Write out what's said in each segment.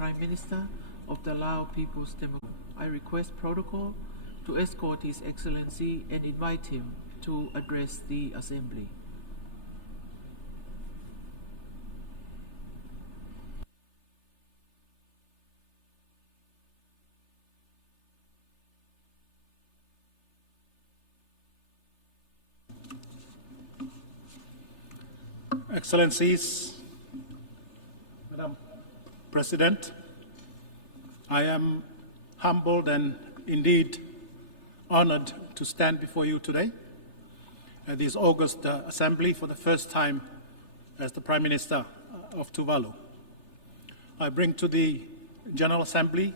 Prime Minister of the Lao People's Democratic. I request protocol to escort His Excellency and invite him to address the Assembly. Excellencies, Madam President, I am humbled and indeed honored to stand before you today at this August Assembly for the first time as the Prime Minister of Tuvalu. I bring to the General Assembly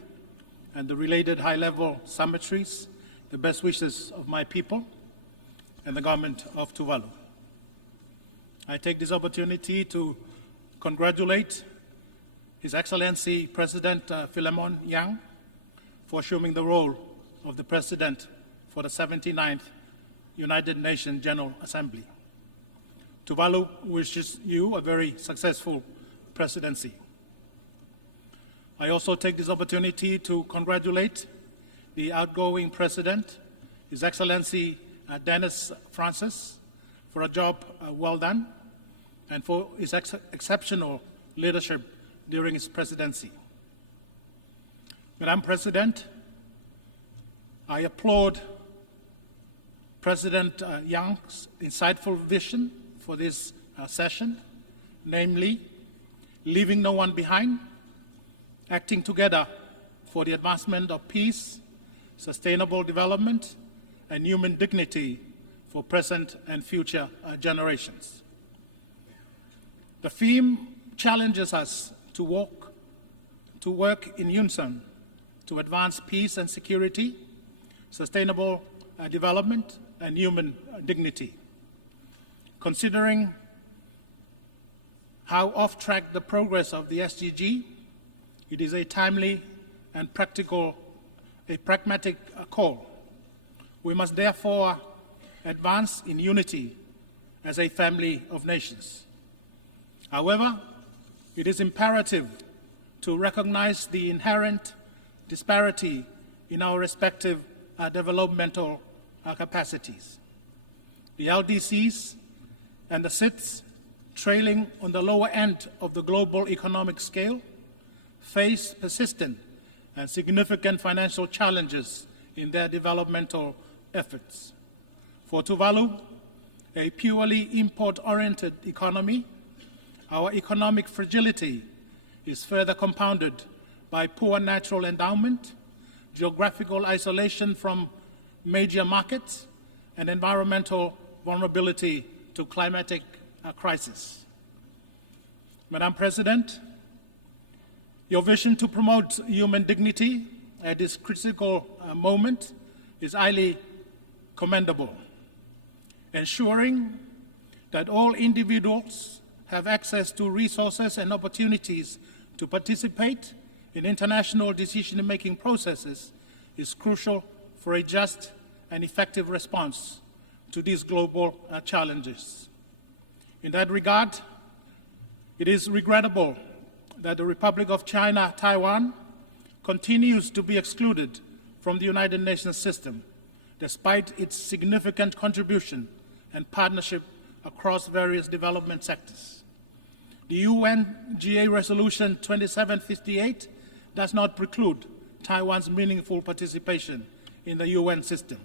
and the related high-level summatories the best wishes of my people and the government of Tuvalu. I take this opportunity to congratulate His Excellency President Philemon Yang for assuming the role of the President for the 79th United Nations General Assembly. Tuvalu wishes you a very successful presidency. I also take this opportunity to congratulate the outgoing President, His Excellency Dennis Francis, for a job well done and for his exceptional leadership during his presidency. Madam President, I applaud President Yang's insightful vision for this session, namely, leaving no one behind, acting together for the advancement of peace, sustainable development, and human dignity for present and future generations. The theme challenges us to work in unison to advance peace and security, sustainable development, and human dignity. Considering how off-track the progress of the SDG, it is a timely and pragmatic call. We must therefore advance in unity as a family of nations. However, it is imperative to recognize the inherent disparity in our respective developmental capacities. The LDCs and the SIDS, trailing on the lower end of the global economic scale, face persistent and significant financial challenges in their developmental efforts. For Tuvalu, a purely import-oriented economy, our economic fragility is further compounded by poor natural endowment, geographical isolation from major markets, and environmental vulnerability to climatic crisis. Madam President, your vision to promote human dignity at this critical moment is highly commendable. Ensuring that all individuals have access to resources and opportunities to participate in international decision-making processes is crucial for a just and effective response to these global challenges. In that regard, it is regrettable that the Republic of China, Taiwan, continues to be excluded from the United Nations system, despite its significant contribution and partnership across various development sectors. The UNGA Resolution 2758 does not preclude Taiwan's meaningful participation in the UN system,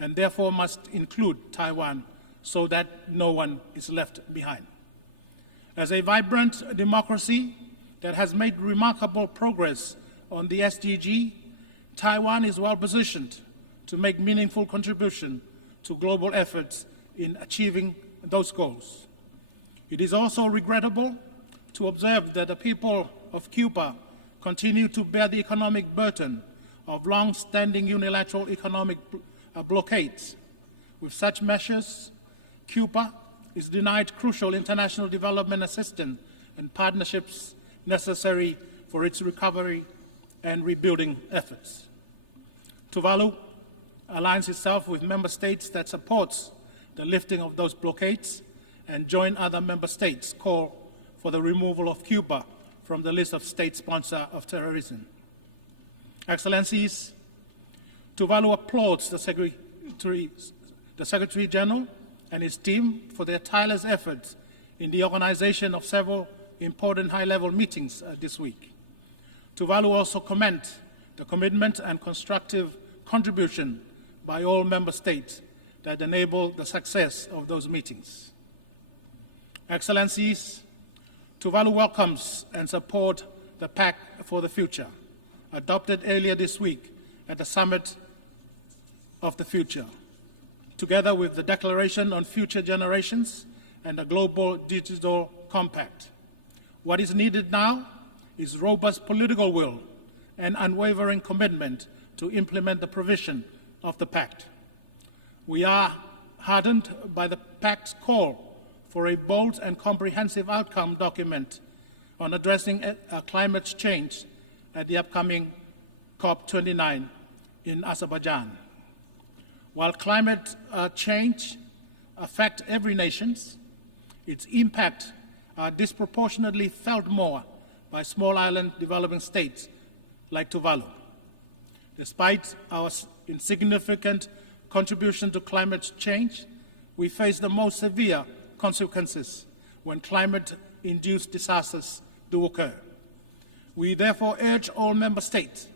and therefore must include Taiwan so that no one is left behind. As a vibrant democracy that has made remarkable progress on the SDG, Taiwan is well positioned to make meaningful contribution to global efforts in achieving those goals. It is also regrettable to observe that the people of Cuba continue to bear the economic burden of long-standing unilateral economic blockades. With such measures, Cuba is denied crucial international development assistance and partnerships necessary for its recovery and rebuilding efforts. Tuvalu aligns itself with member states that supports the lifting of those blockades and join other member states' call for the removal of Cuba from the list of state sponsors of terrorism. Excellencies, Tuvalu applauds the Secretary General and his team for their tireless efforts in the organization of several important high-level meetings this week. Tuvalu also commends the commitment and constructive contribution by all member states that enable the success of those meetings. Excellencies, Tuvalu welcomes and supports the Pact for the Future, adopted earlier this week at the Summit of the Future, together with the Declaration on Future Generations and the Global Digital Compact. What is needed now is robust political will and unwavering commitment to implement the provision of the Pact. We are heartened by the Pact's call for a bold and comprehensive outcome document on addressing climate change at the upcoming COP29 in Azerbaijan. While climate change affects every nation, its impact are disproportionately felt more by small island developing states like Tuvalu. Despite our insignificant contribution to climate change, we face the most severe consequences when climate-induced disasters do occur. We therefore urge all member states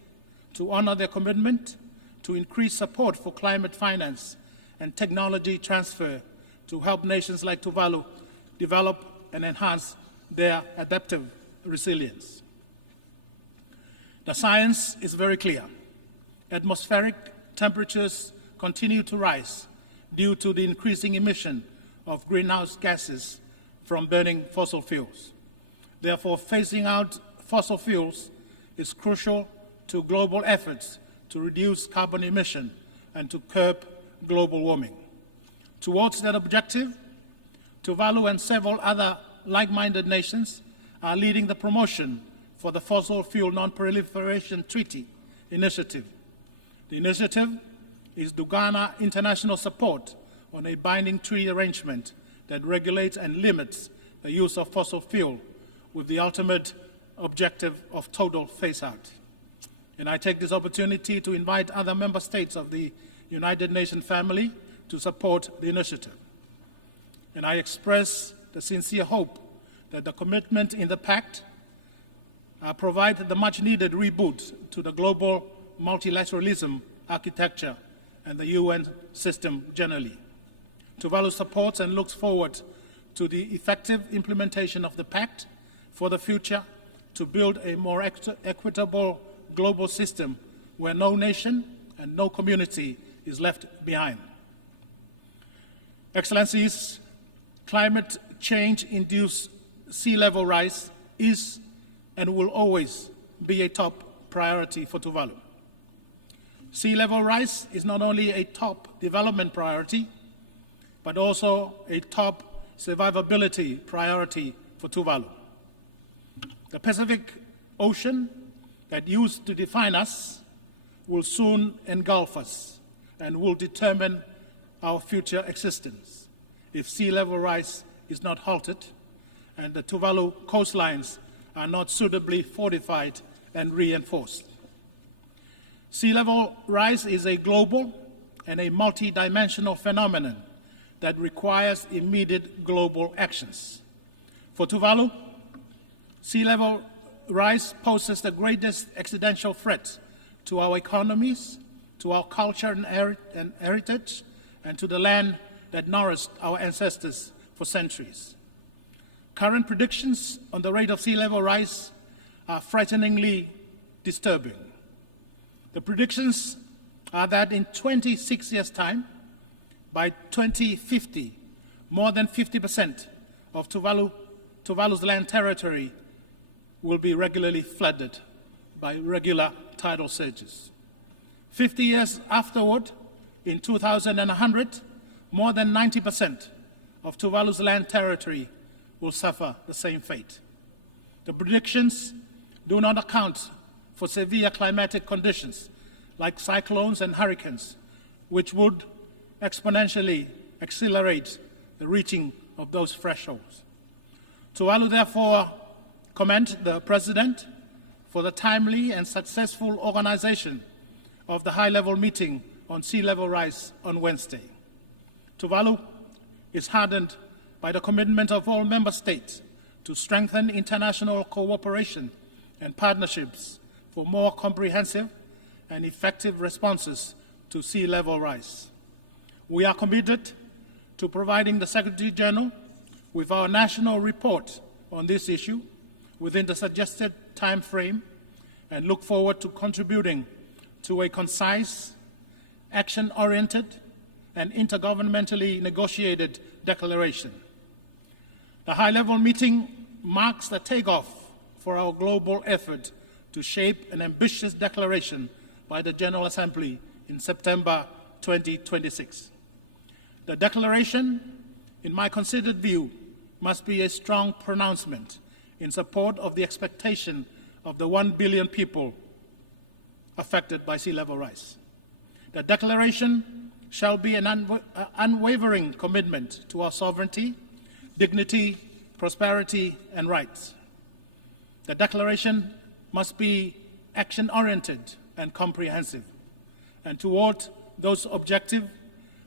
to honor their commitment to increase support for climate finance and technology transfer to help nations like Tuvalu develop and enhance their adaptive resilience. The science is very clear. Atmospheric temperatures continue to rise due to the increasing emission of greenhouse gases from burning fossil fuels. Therefore, phasing out fossil fuels is crucial to global efforts to reduce carbon emission and to curb global warming. Towards that objective, Tuvalu and several other like-minded nations are leading the promotion for the Fossil Fuel Non-Proliferation Treaty Initiative. The initiative is to garner international support on a binding treaty arrangement that regulates and limits the use of fossil fuel with the ultimate objective of total phase-out. And I take this opportunity to invite other member states of the United Nations family to support the initiative. And I express the sincere hope that the commitment in the Pact provide the much-needed reboot to the global multilateralism architecture and the UN system generally. Tuvalu supports and looks forward to the effective implementation of the Pact for the future to build a more equitable global system where no nation and no community is left behind. Excellencies, climate change-induced sea level rise is and will always be a top priority for Tuvalu. Sea level rise is not only a top development priority, but also a top survivability priority for Tuvalu. The Pacific Ocean that used to define us will soon engulf us and will determine our future existence if sea level rise is not halted and the Tuvalu coastlines are not suitably fortified and reinforced. Sea level rise is a global and a multi-dimensional phenomenon that requires immediate global actions. For Tuvalu, sea level rise poses the greatest existential threat to our economies, to our culture and heritage, and to the land that nourished our ancestors for centuries. Current predictions on the rate of sea level rise are frighteningly disturbing. The predictions are that in 26 years' time, by 2050, more than 50% of Tuvalu's land territory will be regularly flooded by regular tidal surges. 50 years afterward, in 2100, more than 90% of Tuvalu's land territory will suffer the same fate. The predictions do not account for severe climatic conditions like cyclones and hurricanes, which would exponentially accelerate the reaching of those thresholds. Tuvalu therefore commend the President for the timely and successful organization of the high-level meeting on sea level rise on Wednesday. Tuvalu is heartened by the commitment of all member states to strengthen international cooperation and partnerships for more comprehensive and effective responses to sea level rise. We are committed to providing the Secretary General with our national report on this issue within the suggested time frame and look forward to contributing to a concise, action-oriented, and intergovernmentally negotiated declaration. The high-level meeting marks the takeoff for our global effort to shape an ambitious declaration by the General Assembly in September 2026. The declaration, in my considered view, must be a strong pronouncement in support of the expectation of the 1 billion people affected by sea level rise. The declaration shall be an unwavering commitment to our sovereignty, dignity, prosperity, and rights. The declaration must be action-oriented and comprehensive. And toward those objectives,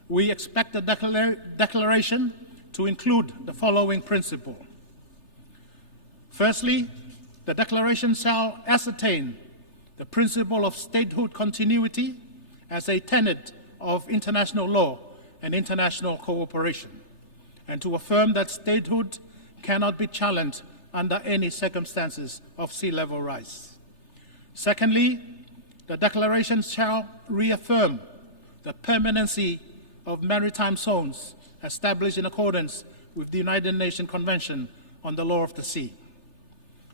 we expect the declaration to include the following principle. Firstly, the declaration shall ascertain the principle of statehood continuity as a tenet of international law and international cooperation, and to affirm that statehood cannot be challenged under any circumstances of sea level rise. Secondly, the declaration shall reaffirm the permanency of maritime zones established in accordance with the United Nations Convention on the Law of the Sea.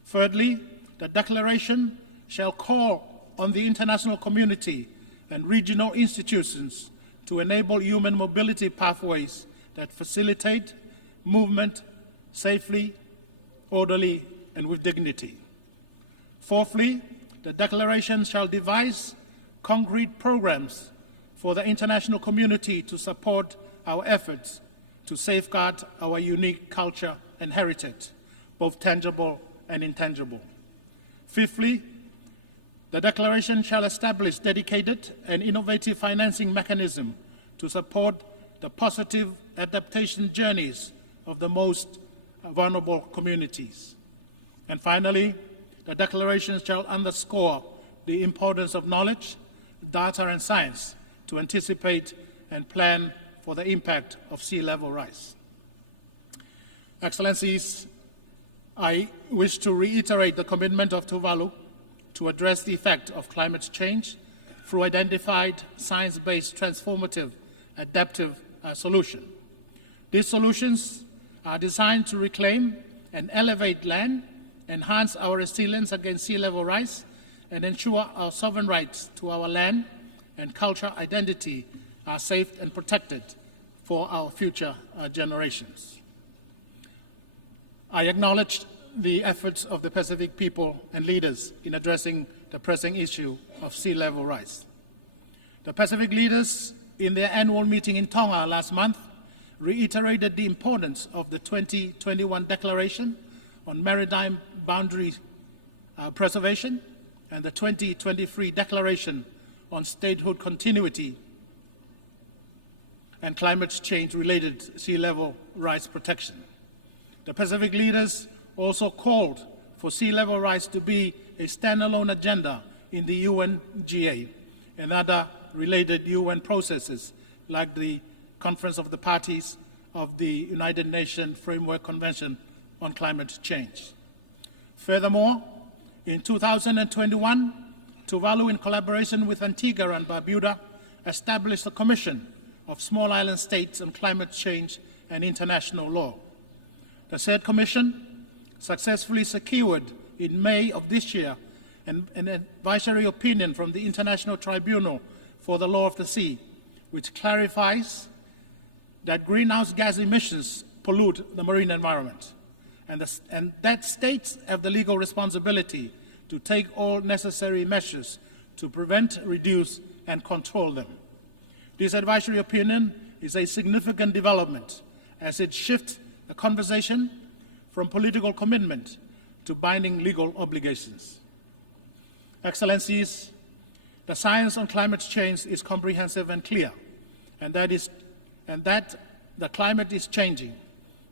Thirdly, the declaration shall call on the international community and regional institutions to enable human mobility pathways that facilitate movement safely, orderly, and with dignity. Fourthly, the declaration shall devise concrete programs for the international community to support our efforts to safeguard our unique culture and heritage, both tangible and intangible. Fifthly, the declaration shall establish dedicated and innovative financing mechanism to support the positive adaptation journeys of the most vulnerable communities. And finally, the declaration shall underscore the importance of knowledge, data, and science to anticipate and plan for the impact of sea level rise. Excellencies, I wish to reiterate the commitment of Tuvalu to address the effect of climate change through identified science-based transformative adaptive solutions. These solutions are designed to reclaim and elevate land, enhance our resilience against sea level rise, and ensure our sovereign rights to our land and cultural identity are safe and protected for our future generations. I acknowledge the efforts of the Pacific people and leaders in addressing the pressing issue of sea level rise. The Pacific leaders, in their annual meeting in Tonga last month, reiterated the importance of the 2021 Declaration on Maritime Boundary Preservation and the 2023 Declaration on Statehood Continuity and Climate Change-related sea level rise protection. The Pacific leaders also called for sea level rise to be a standalone agenda in the UNGA and other related UN processes like the Conference of the Parties of the United Nations Framework Convention on Climate Change. Furthermore, in 2021, Tuvalu, in collaboration with Antigua and Barbuda, established a Commission of Small Island States on Climate Change and International Law. The said commission successfully secured in May of this year an advisory opinion from the International Tribunal for the Law of the Sea, which clarifies that greenhouse gas emissions pollute the marine environment, and that states have the legal responsibility to take all necessary measures to prevent, reduce, and control them. This advisory opinion is a significant development as it shifts the conversation from political commitment to binding legal obligations. Excellencies, the science on climate change is comprehensive and clear, and that the climate is changing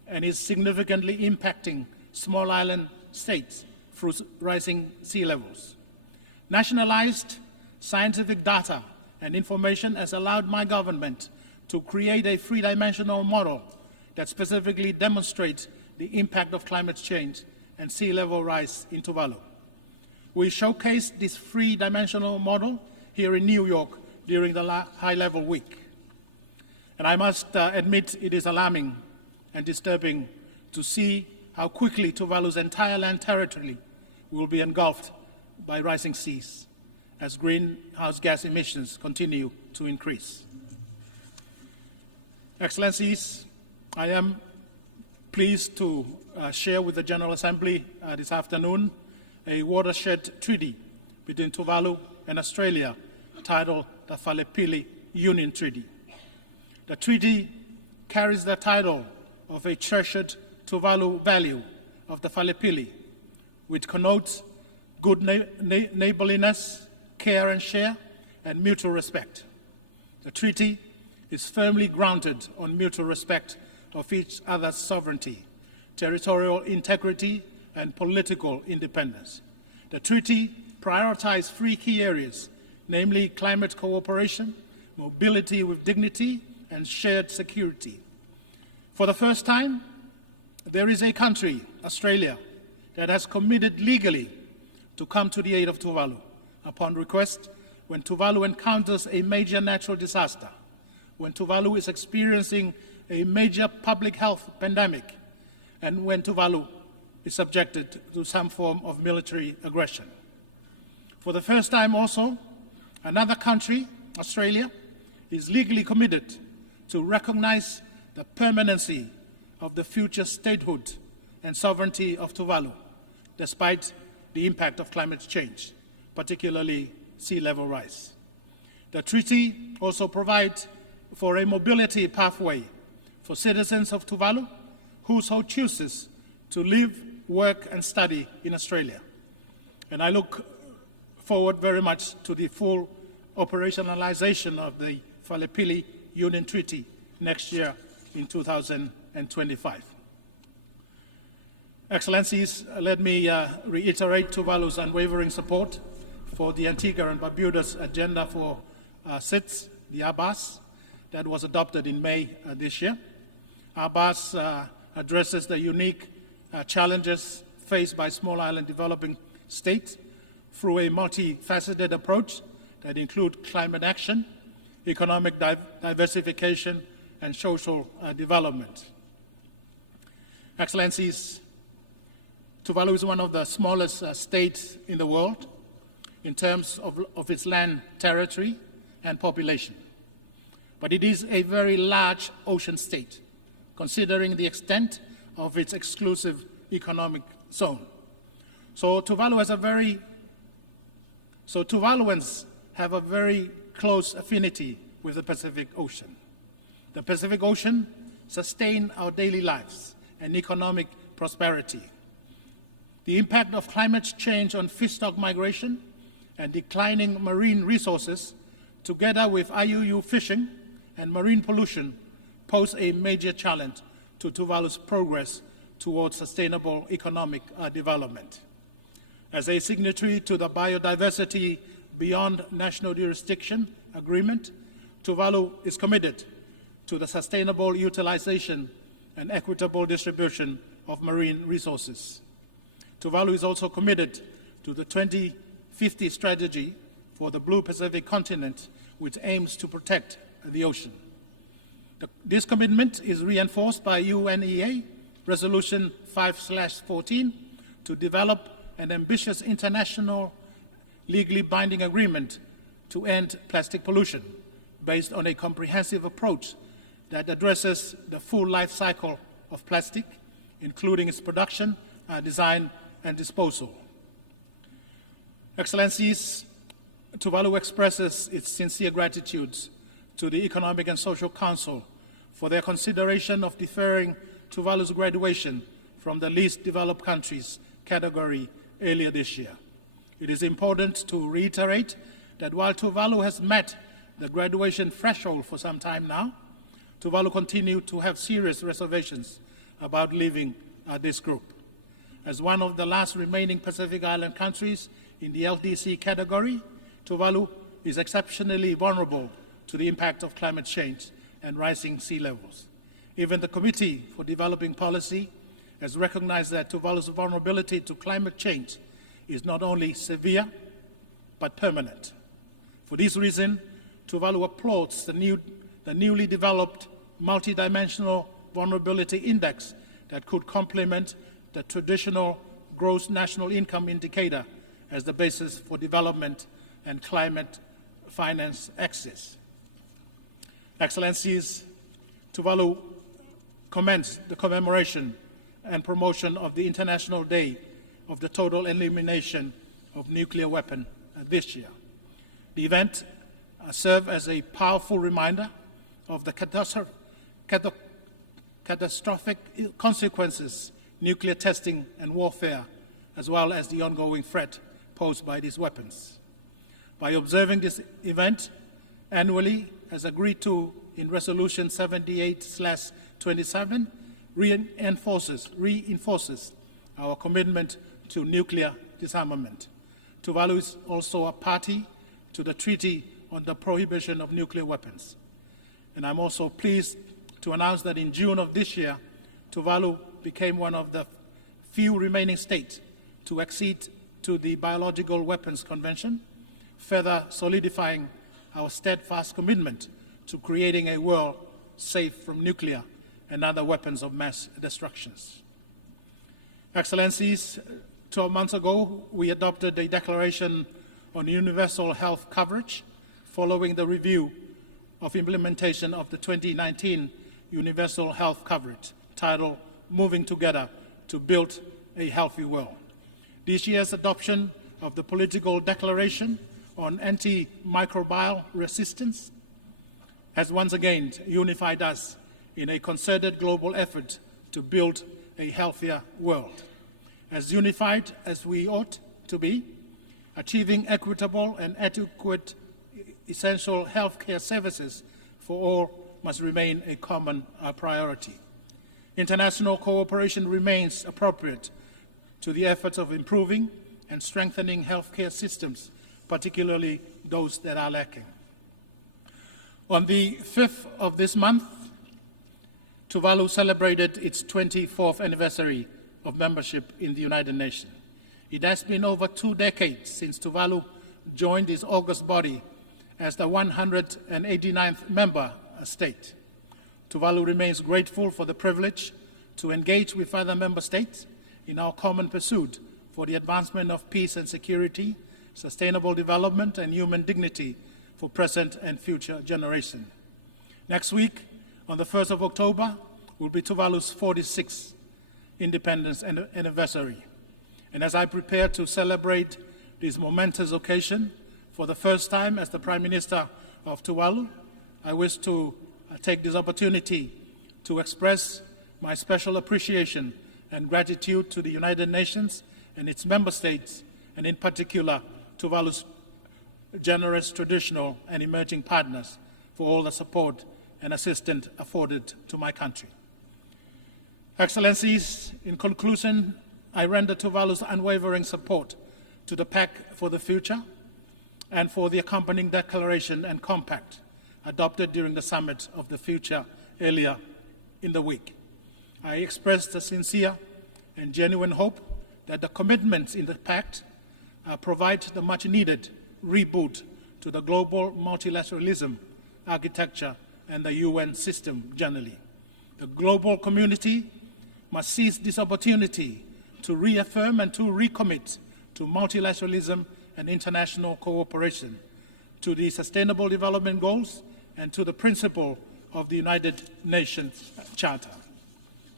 and is significantly impacting small island states through rising sea levels. Nationalized scientific data and information has allowed my government to create a three-dimensional model that specifically demonstrates the impact of climate change and sea level rise in Tuvalu. We showcased this three-dimensional model here in New York during the high-level week. And I must admit it is alarming and disturbing to see how quickly Tuvalu's entire land territory will be engulfed by rising seas as greenhouse gas emissions continue to increase. Excellencies, I am pleased to share with the General Assembly this afternoon a watershed treaty between Tuvalu and Australia titled the Falepili Union Treaty. The treaty carries the title of a treasured Tuvalu value of the Falepili, which connotes good neighborliness, care and share, and mutual respect. The treaty is firmly grounded on mutual respect of each other's sovereignty, territorial integrity, and political independence. The treaty prioritizes three key areas, namely climate cooperation, mobility with dignity, and shared security. For the first time, there is a country, Australia, that has committed legally to come to the aid of Tuvalu upon request when Tuvalu encounters a major natural disaster, when Tuvalu is experiencing a major public health pandemic, and when Tuvalu is subjected to some form of military aggression. For the first time also, another country, Australia, is legally committed to recognize the permanency of the future statehood and sovereignty of Tuvalu, despite the impact of climate change, particularly sea level rise. The treaty also provides for a mobility pathway for citizens of Tuvalu who so chooses to live, work, and study in Australia. And I look forward very much to the full operationalization of the Falepili Union Treaty next year in 2025. Excellencies, let me reiterate Tuvalu's unwavering support for the Antigua and Barbuda's agenda for SITS, the ABAS, that was adopted in May this year. ABAS addresses the unique challenges faced by small island developing states through a multifaceted approach that includes climate action, economic diversification, and social development. Excellencies, Tuvalu is one of the smallest states in the world in terms of its land territory and population. But it is a very large ocean state, considering the extent of its exclusive economic zone. So Tuvaluans have a very close affinity with the Pacific Ocean. The Pacific Ocean sustains our daily lives and economic prosperity. The impact of climate change on fish stock migration and declining marine resources, together with IUU fishing and marine pollution, pose a major challenge to Tuvalu's progress towards sustainable economic development. As a signatory to the Biodiversity Beyond National Jurisdiction Agreement, Tuvalu is committed to the sustainable utilization and equitable distribution of marine resources. Tuvalu is also committed to the 2050 strategy for the Blue Pacific continent, which aims to protect the ocean. This commitment is reinforced by UNEA Resolution 5/14 to develop an ambitious international legally binding agreement to end plastic pollution based on a comprehensive approach that addresses the full life cycle of plastic, including its production, design, and disposal. Excellencies, Tuvalu expresses its sincere gratitude to the Economic and Social Council for their consideration of deferring Tuvalu's graduation from the least developed countries category earlier this year. It is important to reiterate that while Tuvalu has met the graduation threshold for some time now, Tuvalu continues to have serious reservations about leaving this group. As one of the last remaining Pacific Island countries in the LDC category, Tuvalu is exceptionally vulnerable to the impact of climate change and rising sea levels. Even the Committee for Developing Policy has recognized that Tuvalu's vulnerability to climate change is not only severe, but permanent. For this reason, Tuvalu applauds the newly developed multidimensional vulnerability index that could complement the traditional gross national income indicator as the basis for development and climate finance access. Excellencies, Tuvalu commends the commemoration and promotion of the International Day of the Total Elimination of Nuclear Weapons this year. The event serves as a powerful reminder of the catastrophic consequences nuclear testing and warfare, as well as the ongoing threat posed by these weapons. By observing this event annually, as agreed to in Resolution 78/27, reinforces our commitment to nuclear disarmament. Tuvalu is also a party to the Treaty on the Prohibition of Nuclear Weapons. And I'm also pleased to announce that in June of this year, Tuvalu became one of the few remaining states to accede to the Biological Weapons Convention, further solidifying our steadfast commitment to creating a world safe from nuclear and other weapons of mass destruction. Excellencies, 12 months ago, we adopted a declaration on universal health coverage following the review of implementation of the 2019 Universal Health Coverage, titled Moving Together to Build a Healthy World. This year's adoption of the political declaration on antimicrobial resistance has once again unified us in a concerted global effort to build a healthier world. As unified as we ought to be, achieving equitable and adequate essential healthcare services for all must remain a common priority. International cooperation remains appropriate to the efforts of improving and strengthening healthcare systems, particularly those that are lacking. On the 5th of this month, Tuvalu celebrated its 24th anniversary of membership in the United Nations. It has been over 2 decades since Tuvalu joined this august body as the 189th member state. Tuvalu remains grateful for the privilege to engage with other member states in our common pursuit for the advancement of peace and security, sustainable development, and human dignity for present and future generations. Next week, on the 1st of October, will be Tuvalu's 46th independence anniversary. And as I prepare to celebrate this momentous occasion for the first time as the Prime Minister of Tuvalu, I wish to take this opportunity to express my special appreciation and gratitude to the United Nations and its member states, and in particular, Tuvalu's generous traditional and emerging partners for all the support and assistance afforded to my country. Excellencies, in conclusion, I render Tuvalu's unwavering support to the Pact for the Future and for the accompanying declaration and compact adopted during the Summit of the Future earlier in the week. I express the sincere and genuine hope that the commitments in the Pact provide the much-needed reboot to the global multilateralism architecture and the UN system generally. The global community must seize this opportunity to reaffirm and to recommit to multilateralism and international cooperation, to the Sustainable Development Goals, and to the principle of the United Nations Charter.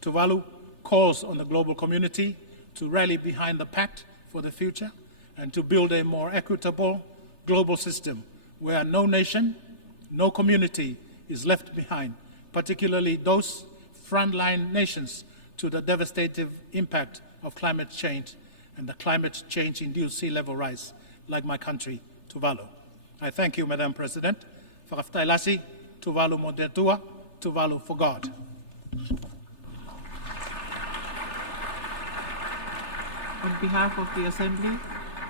Tuvalu calls on the global community to rally behind the Pact for the Future and to build a more equitable global system where no nation, no community is left behind, particularly those frontline nations to the devastating impact of climate change and the climate change-induced sea level rise, like my country, Tuvalu. I thank you, Madam President. Whakaftailasi, Tuvalu mo te tua, Tuvalu for God. On behalf of the Assembly,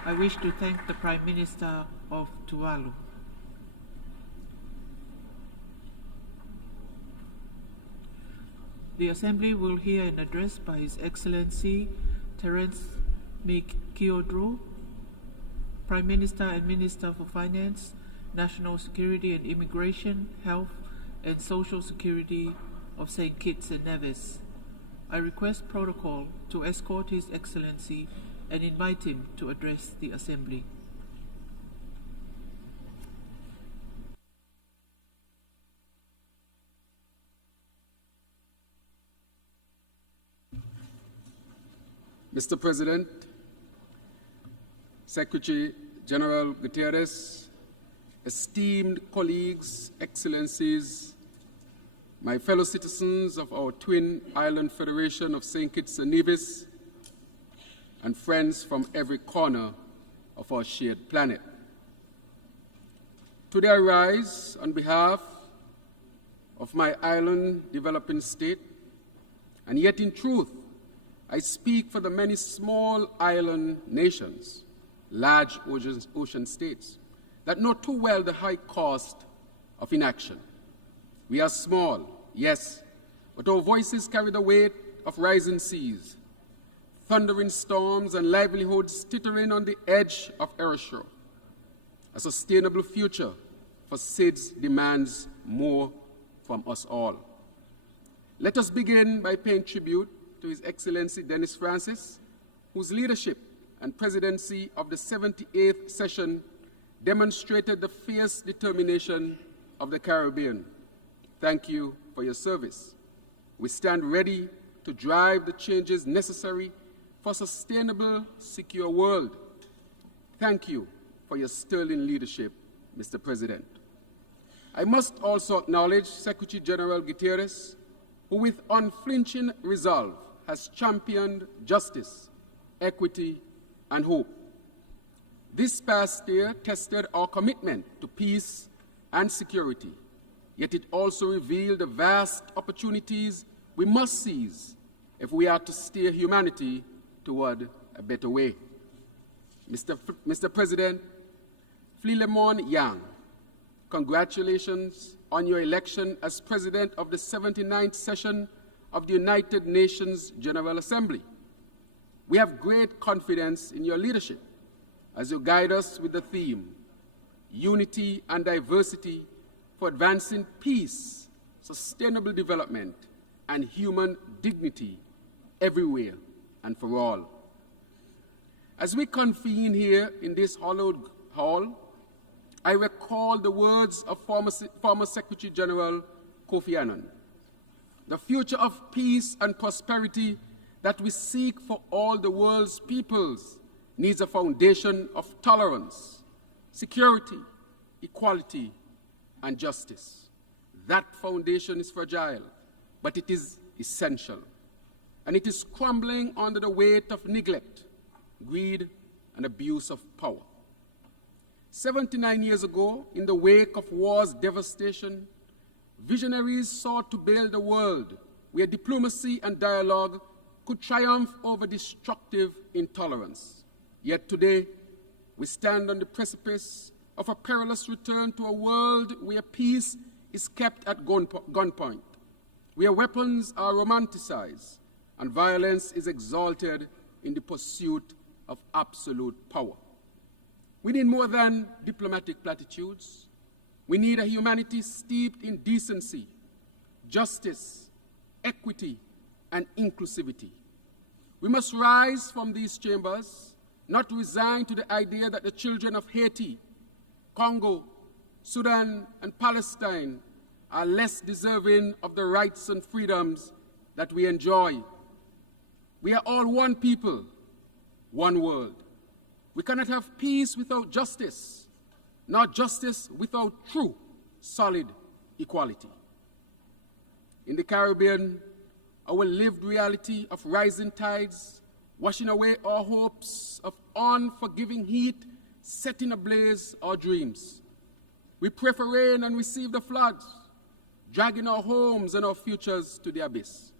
I wish to thank the Prime Minister of Tuvalu. The Assembly will hear an address by His Excellency Terence Kiodru, Prime Minister and Minister for Finance, National Security and Immigration, Health and Social Security of St. Kitts and Nevis. I request protocol to escort His Excellency and invite him to address the Assembly. Mr. President, Secretary General Guterres, esteemed colleagues, excellencies, my fellow citizens of our twin island federation of St. Kitts and Nevis, and friends from every corner of our shared planet. Today I rise on behalf of my island developing state, and yet in truth, I speak for the many small island nations, large ocean states, that know too well the high cost of inaction. We are small, yes, but our voices carry the weight of rising seas, thundering storms, and livelihoods teetering on the edge of erasure. A sustainable future for SIDS demands more from us all. Let us begin by paying tribute to His Excellency Dennis Francis, whose leadership and presidency of the 78th session demonstrated the fierce determination of the Caribbean. Thank you for your service. We stand ready to drive the changes necessary for a sustainable, secure world. Thank you for your sterling leadership, Mr. President. I must also acknowledge Secretary General Guterres, who with unflinching resolve has championed justice, equity, and hope. This past year tested our commitment to peace and security, yet it also revealed the vast opportunities we must seize if we are to steer humanity toward a better way. Mr. President, Philemon Yang, congratulations on your election as President of the 79th session of the United Nations General Assembly. We have great confidence in your leadership as you guide us with the theme, Unity and Diversity for Advancing Peace, Sustainable Development, and Human Dignity everywhere and for all. As we convene here in this hallowed hall, I recall the words of former Secretary General Kofi Annan. The future of peace and prosperity that we seek for all the world's peoples needs a foundation of tolerance, security, equality, and justice. That foundation is fragile, but it is essential. And it is crumbling under the weight of neglect, greed, and abuse of power. 79 years ago, in the wake of war's devastation, visionaries sought to build a world where diplomacy and dialogue could triumph over destructive intolerance. Yet today, we stand on the precipice of a perilous return to a world where peace is kept at gunpoint, where weapons are romanticized and violence is exalted in the pursuit of absolute power. We need more than diplomatic platitudes. We need a humanity steeped in decency, justice, equity, and inclusivity. We must rise from these chambers, not resigned to the idea that the children of Haiti, Congo, Sudan, and Palestine are less deserving of the rights and freedoms that we enjoy. We are all one people, one world. We cannot have peace without justice, not justice without true, solid equality. In the Caribbean, our lived reality of rising tides, washing away our hopes of unforgiving heat, setting ablaze our dreams. We pray for rain and receive the floods, dragging our homes and our futures to the abyss.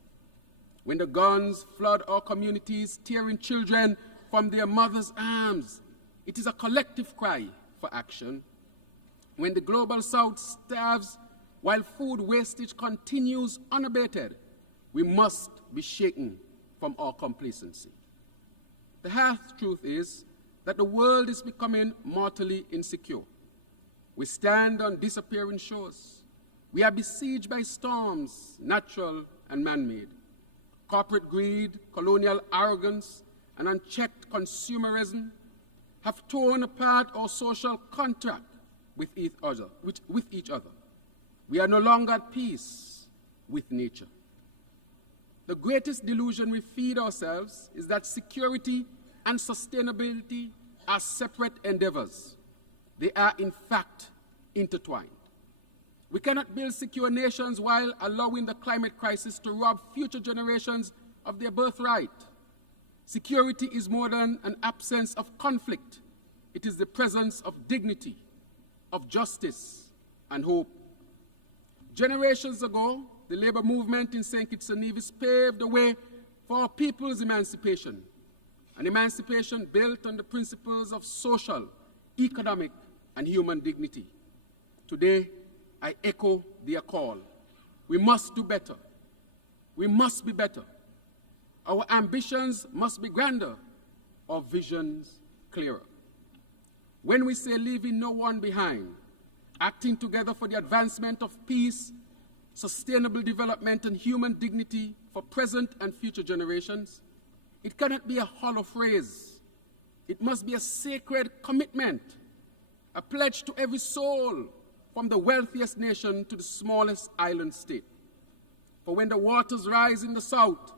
When the guns flood our communities, tearing children from their mothers' arms, it is a collective cry for action. When the global south starves while food wastage continues unabated, we must be shaken from our complacency. The harsh truth is that the world is becoming mortally insecure. We stand on disappearing shores. We are besieged by storms, natural and man-made. Corporate greed, colonial arrogance, and unchecked consumerism have torn apart our social contract with each other. We are no longer at peace with nature. The greatest delusion we feed ourselves is that security and sustainability are separate endeavors. They are, in fact, intertwined. We cannot build secure nations while allowing the climate crisis to rob future generations of their birthright. Security is more than an absence of conflict. It is the presence of dignity, of justice, and hope. Generations ago, the labor movement in St. Kitts and Nevis paved the way for our people's emancipation, an emancipation built on the principles of social, economic, and human dignity. Today, I echo their call. We must do better. We must be better. Our ambitions must be grander, our visions clearer. When we say leaving no one behind, acting together for the advancement of peace, sustainable development, and human dignity for present and future generations, it cannot be a hollow phrase. It must be a sacred commitment, a pledge to every soul, from the wealthiest nation to the smallest island state. For when the waters rise in the south,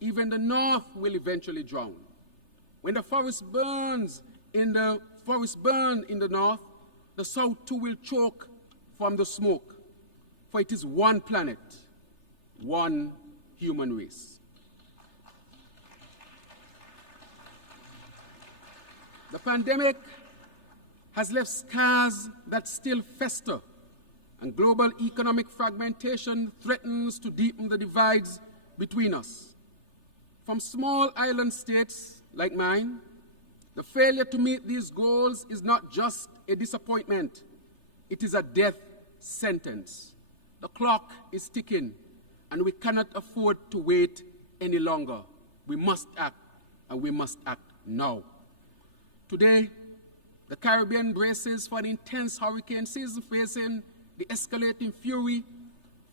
even the north will eventually drown. When the forest burns in the north, the south too will choke from the smoke. For it is one planet, one human race. The pandemic has left scars that still fester, and global economic fragmentation threatens to deepen the divides between us. From small island states like mine, the failure to meet these goals is not just a disappointment, it is a death sentence. The clock is ticking, and we cannot afford to wait any longer. We must act, and we must act now. Today, the Caribbean braces for an intense hurricane season, facing the escalating fury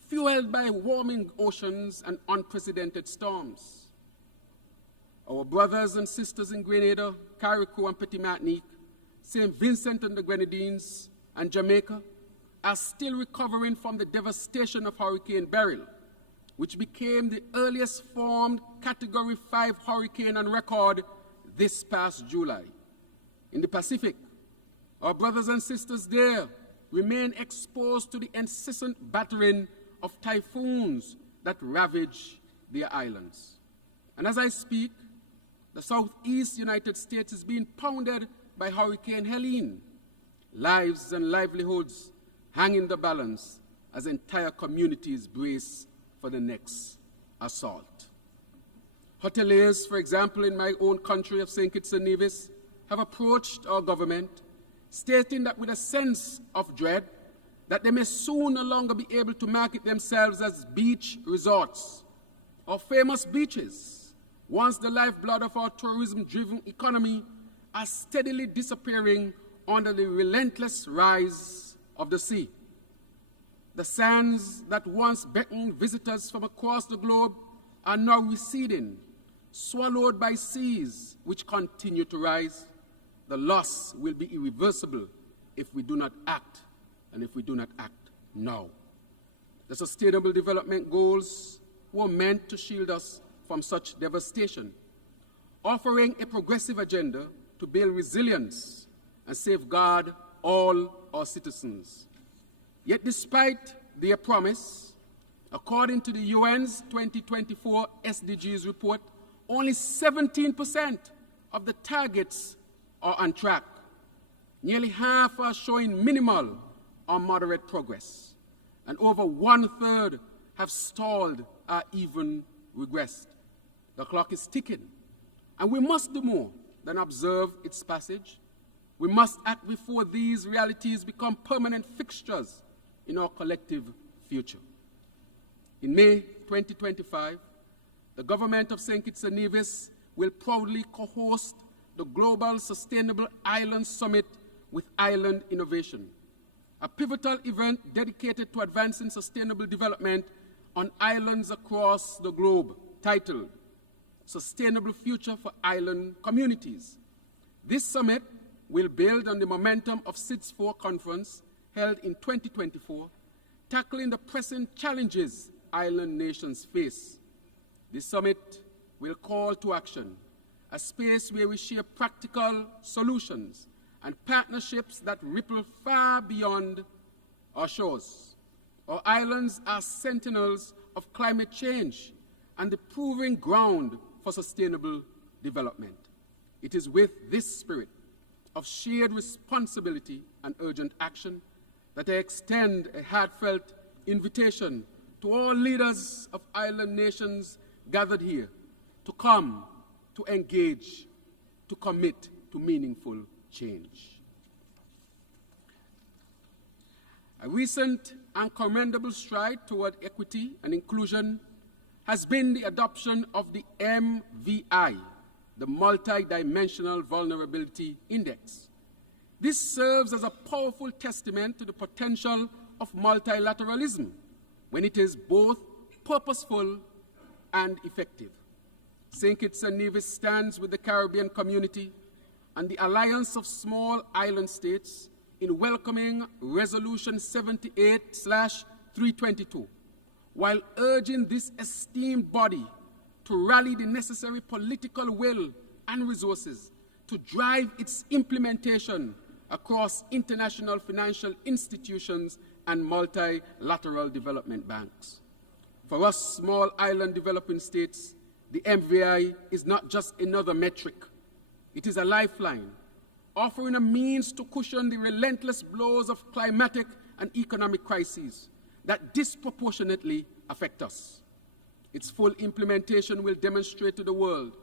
fueled by warming oceans and unprecedented storms. Our brothers and sisters in Grenada, Carriacou and Petit Martinique, St. Vincent and the Grenadines, and Jamaica are still recovering from the devastation of Hurricane Beryl, which became the earliest formed Category 5 hurricane on record this past July. In the Pacific, our brothers and sisters there remain exposed to the incessant battering of typhoons that ravage their islands. And as I speak, the southeast United States is being pounded by Hurricane Helene. Lives and livelihoods hang in the balance as entire communities brace for the next assault. Hoteliers, for example, in my own country of St. Kitts and Nevis, have approached our government, stating that with a sense of dread, that they may soon no longer be able to market themselves as beach resorts or famous beaches, once the lifeblood of our tourism-driven economy are steadily disappearing under the relentless rise of the sea. The sands that once beckoned visitors from across the globe are now receding, swallowed by seas which continue to rise. The loss will be irreversible if we do not act, and if we do not act now. The Sustainable Development Goals were meant to shield us from such devastation, offering a progressive agenda to build resilience and safeguard all our citizens. Yet despite their promise, according to the UN's 2024 SDGs report, only 17% of the targets are on track. Nearly half are showing minimal or moderate progress, and over 1/3 have stalled or even regressed. The clock is ticking, and we must do more than observe its passage. We must act before these realities become permanent fixtures in our collective future. In May 2025, the government of St. Kitts and Nevis will proudly co-host the Global Sustainable Island Summit with Island Innovation, a pivotal event dedicated to advancing sustainable development on islands across the globe, titled Sustainable Future for Island Communities. This summit will build on the momentum of SIDS 4 conference held in 2024, tackling the pressing challenges island nations face. This summit will call to action, a space where we share practical solutions and partnerships that ripple far beyond our shores. Our islands are sentinels of climate change and the proving ground for sustainable development. It is with this spirit of shared responsibility and urgent action that I extend a heartfelt invitation to all leaders of island nations gathered here to come, to engage, to commit to meaningful change. A recent and commendable stride toward equity and inclusion has been the adoption of the MVI, the Multidimensional Vulnerability Index. This serves as a powerful testament to the potential of multilateralism when it is both purposeful and effective. St. Kitts and Nevis stands with the Caribbean community and the Alliance of Small Island States in welcoming Resolution 78/322, while urging this esteemed body to rally the necessary political will and resources to drive its implementation across international financial institutions and multilateral development banks. For us small island developing states, the MVI is not just another metric. It is a lifeline, offering a means to cushion the relentless blows of climatic and economic crises that disproportionately affect us. Its full implementation will demonstrate to the world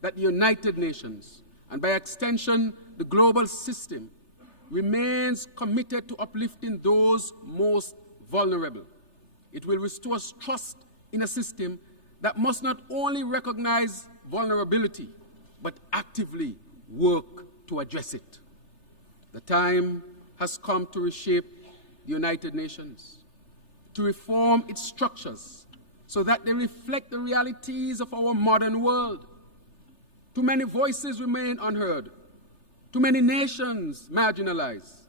that the United Nations, and by extension, the global system, remains committed to uplifting those most vulnerable. It will restore trust in a system that must not only recognize vulnerability, but actively work to address it. The time has come to reshape the United Nations, to reform its structures so that they reflect the realities of our modern world. Too many voices remain unheard. Too many nations marginalized.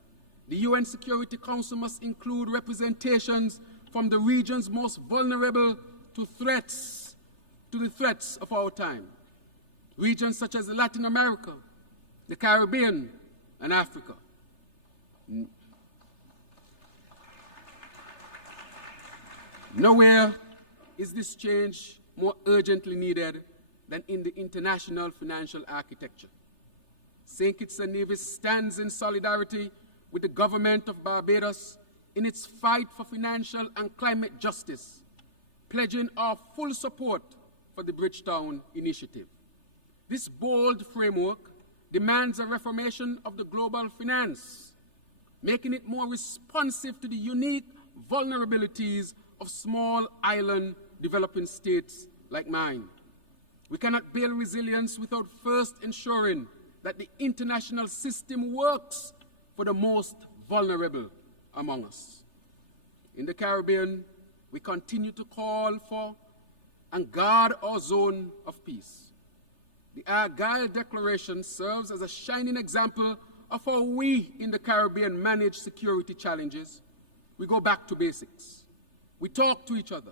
The UN Security Council must include representations from the regions most vulnerable to the threats of our time. Regions such as Latin America, the Caribbean, and Africa. Nowhere is this change more urgently needed than in the international financial architecture. St. Kitts and Nevis stands in solidarity with the government of Barbados in its fight for financial and climate justice, pledging our full support for the Bridgetown Initiative. This bold framework demands a reformation of the global finance, making it more responsive to the unique vulnerabilities of small island developing states like mine. We cannot build resilience without first ensuring that the international system works for the most vulnerable among us. In the Caribbean, we continue to call for and guard our zone of peace. The Argyle Declaration serves as a shining example of how we in the Caribbean manage security challenges. We go back to basics. We talk to each other.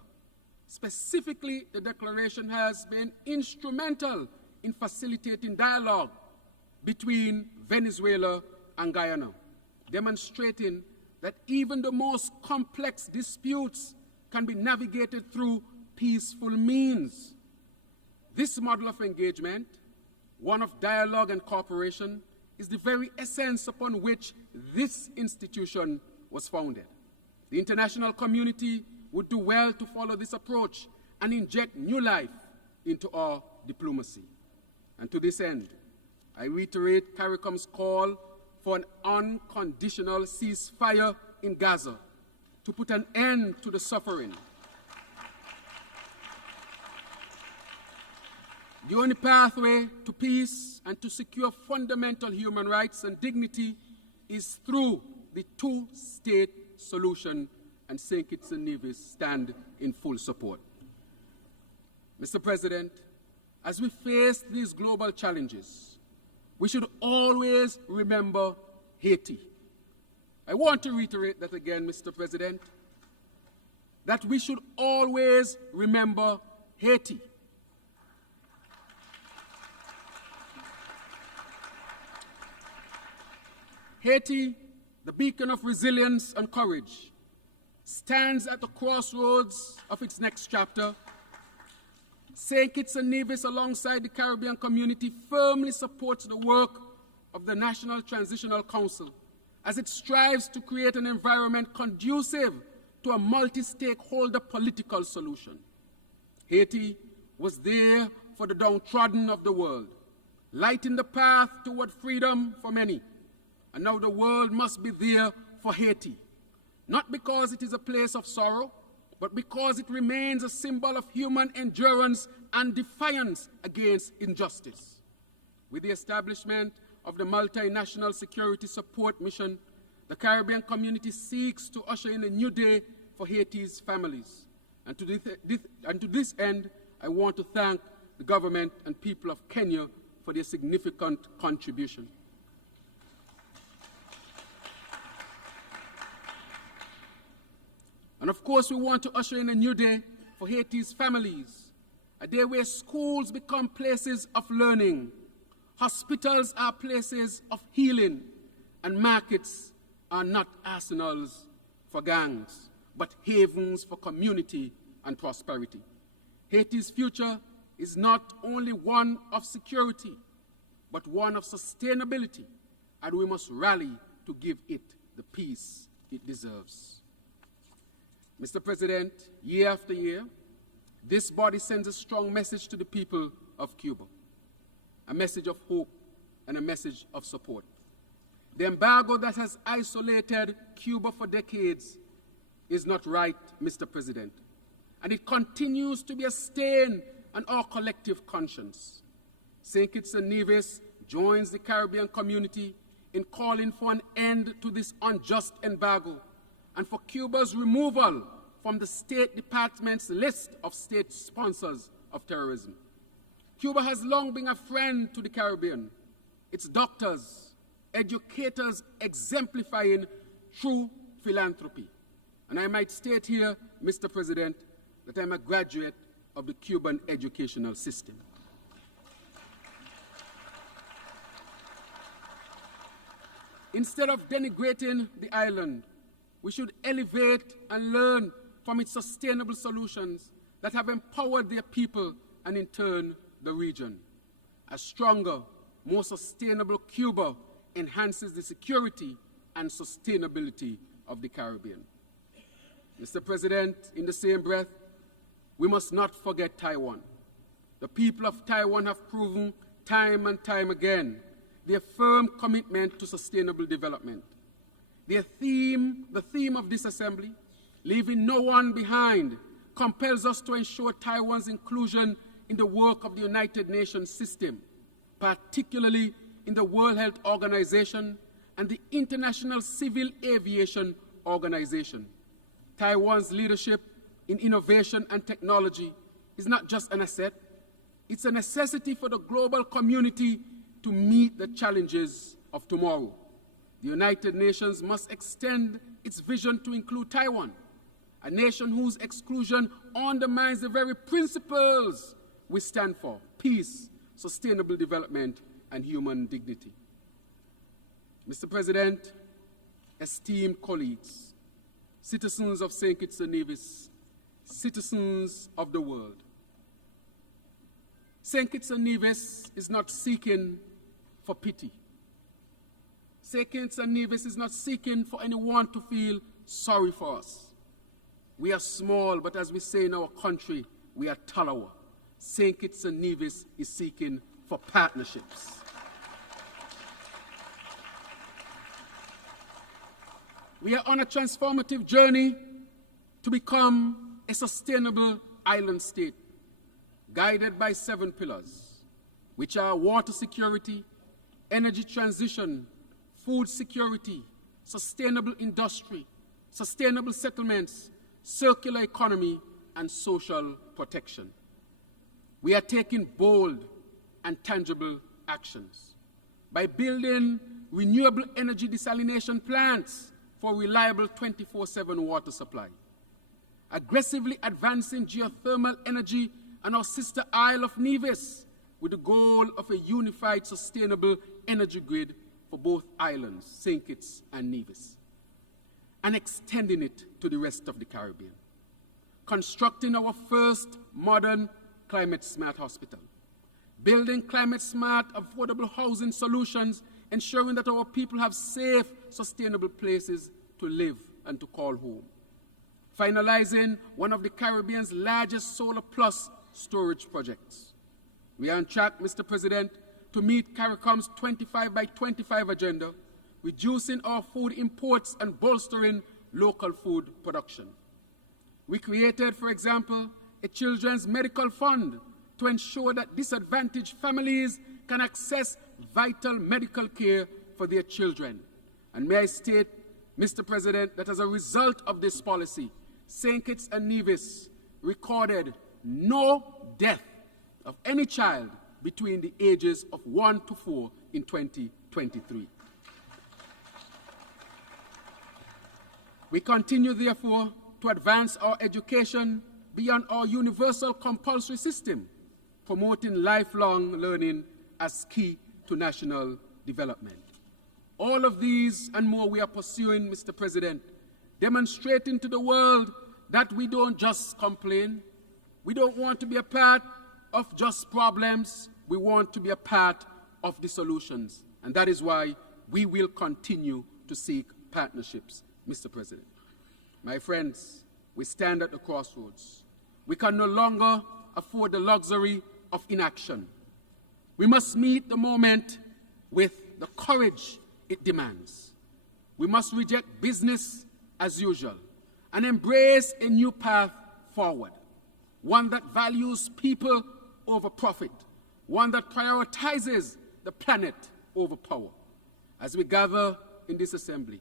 Specifically, the Declaration has been instrumental in facilitating dialogue between Venezuela and Guyana, demonstrating that even the most complex disputes can be navigated through peaceful means. This model of engagement, one of dialogue and cooperation, is the very essence upon which this institution was founded. The international community would do well to follow this approach and inject new life into our diplomacy. And to this end, I reiterate CARICOM's call for an unconditional ceasefire in Gaza to put an end to the suffering. The only pathway to peace and to secure fundamental human rights and dignity is through the two-state solution, and St. Kitts and Nevis stand in full support. Mr. President, as we face these global challenges, we should always remember Haiti. I want to reiterate that again, Mr. President, that we should always remember Haiti. Haiti, the beacon of resilience and courage, stands at the crossroads of its next chapter. St. Kitts and Nevis, alongside the Caribbean community, firmly supports the work of the National Transitional Council as it strives to create an environment conducive to a multi-stakeholder political solution. Haiti was there for the downtrodden of the world, lighting the path toward freedom for many. And now the world must be there for Haiti, not because it is a place of sorrow, but because it remains a symbol of human endurance and defiance against injustice. With the establishment of the Multinational Security Support Mission, the Caribbean community seeks to usher in a new day for Haiti's families. And to this end, I want to thank the government and people of Kenya for their significant contribution. And of course, we want to usher in a new day for Haiti's families, a day where schools become places of learning, hospitals are places of healing, and markets are not arsenals for gangs, but havens for community and prosperity. Haiti's future is not only one of security, but one of sustainability, and we must rally to give it the peace it deserves. Mr. President, year after year, this body sends a strong message to the people of Cuba, a message of hope and a message of support. The embargo that has isolated Cuba for decades is not right, Mr. President, and it continues to be a stain on our collective conscience. St. Kitts and Nevis joins the Caribbean community in calling for an end to this unjust embargo and for Cuba's removal from the State Department's list of state sponsors of terrorism. Cuba has long been a friend to the Caribbean, its doctors, educators exemplifying true philanthropy. And I might state here, Mr. President, that I'm a graduate of the Cuban educational system. Instead of denigrating the island, we should elevate and learn from its sustainable solutions that have empowered their people and, in turn, the region. A stronger, more sustainable Cuba enhances the security and sustainability of the Caribbean. Mr. President, in the same breath, we must not forget Taiwan. The people of Taiwan have proven time and time again their firm commitment to sustainable development. The theme of this assembly, leaving no one behind, compels us to ensure Taiwan's inclusion in the work of the United Nations system, particularly in the World Health Organization and the International Civil Aviation Organization. Taiwan's leadership in innovation and technology is not just an asset, it's a necessity for the global community to meet the challenges of tomorrow. The United Nations must extend its vision to include Taiwan, a nation whose exclusion undermines the very principles we stand for: peace, sustainable development, and human dignity. Mr. President, esteemed colleagues, citizens of St. Kitts and Nevis, citizens of the world, St. Kitts and Nevis is not seeking for pity. St. Kitts and Nevis is not seeking for anyone to feel sorry for us. We are small, but as we say in our country, we are Talawa. St. Kitts and Nevis is seeking for partnerships. We are on a transformative journey to become a sustainable island state, guided by 7 pillars, which are water security, energy transition, food security, sustainable industry, sustainable settlements, circular economy, and social protection. We are taking bold and tangible actions by building renewable energy desalination plants for reliable 24/7 water supply, aggressively advancing geothermal energy on our sister Isle of Nevis with the goal of a unified sustainable energy grid for both islands, St. Kitts and Nevis, and extending it to the rest of the Caribbean. Constructing our first modern climate-smart hospital. Building climate-smart, affordable housing solutions, ensuring that our people have safe, sustainable places to live and to call home. Finalizing one of the Caribbean's largest solar plus storage projects. We are on track, Mr. President, to meet CARICOM's 25 by 25 agenda, reducing our food imports and bolstering local food production. We created, for example, a children's medical fund to ensure that disadvantaged families can access vital medical care for their children. And may I state, Mr. President, that as a result of this policy, St. Kitts and Nevis recorded no death of any child between the ages of 1 to 4 in 2023. We continue, therefore, to advance our education beyond our universal compulsory system, promoting lifelong learning as key to national development. All of these and more we are pursuing, Mr. President, demonstrating to the world that we don't just complain. We don't want to be a part of just problems. We want to be a part of the solutions. And that is why we will continue to seek partnerships, Mr. President. My friends, we stand at the crossroads. We can no longer afford the luxury of inaction. We must meet the moment with the courage it demands. We must reject business as usual and embrace a new path forward, one that values people over profit, one that prioritizes the planet over power. As we gather in this assembly,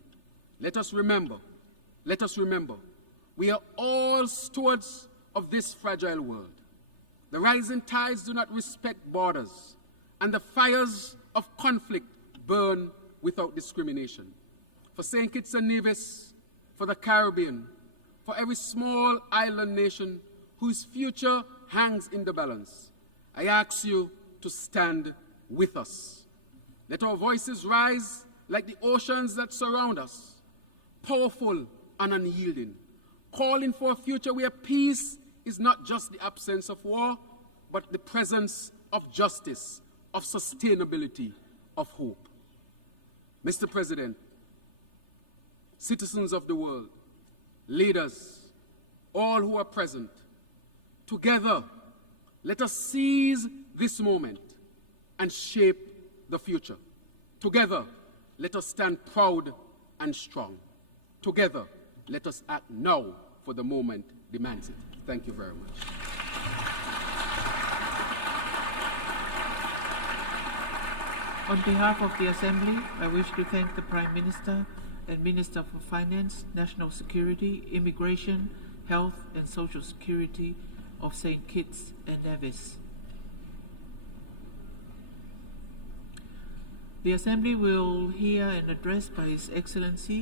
let us remember, we are all stewards of this fragile world. The rising tides do not respect borders, and the fires of conflict burn without discrimination. For St. Kitts and Nevis, for the Caribbean, for every small island nation whose future hangs in the balance, I ask you to stand with us. Let our voices rise like the oceans that surround us, powerful and unyielding, calling for a future where peace is not just the absence of war, but the presence of justice, of sustainability, of hope. Mr. President, citizens of the world, leaders, all who are present, together, let us seize this moment and shape the future. Together, let us stand proud and strong. Together, let us act now, for the moment demands it. Thank you very much. On behalf of the Assembly, I wish to thank the Prime Minister and Minister for Finance, National Security, Immigration, Health and Social Security of St. Kitts and Nevis. The Assembly will hear an address by His Excellency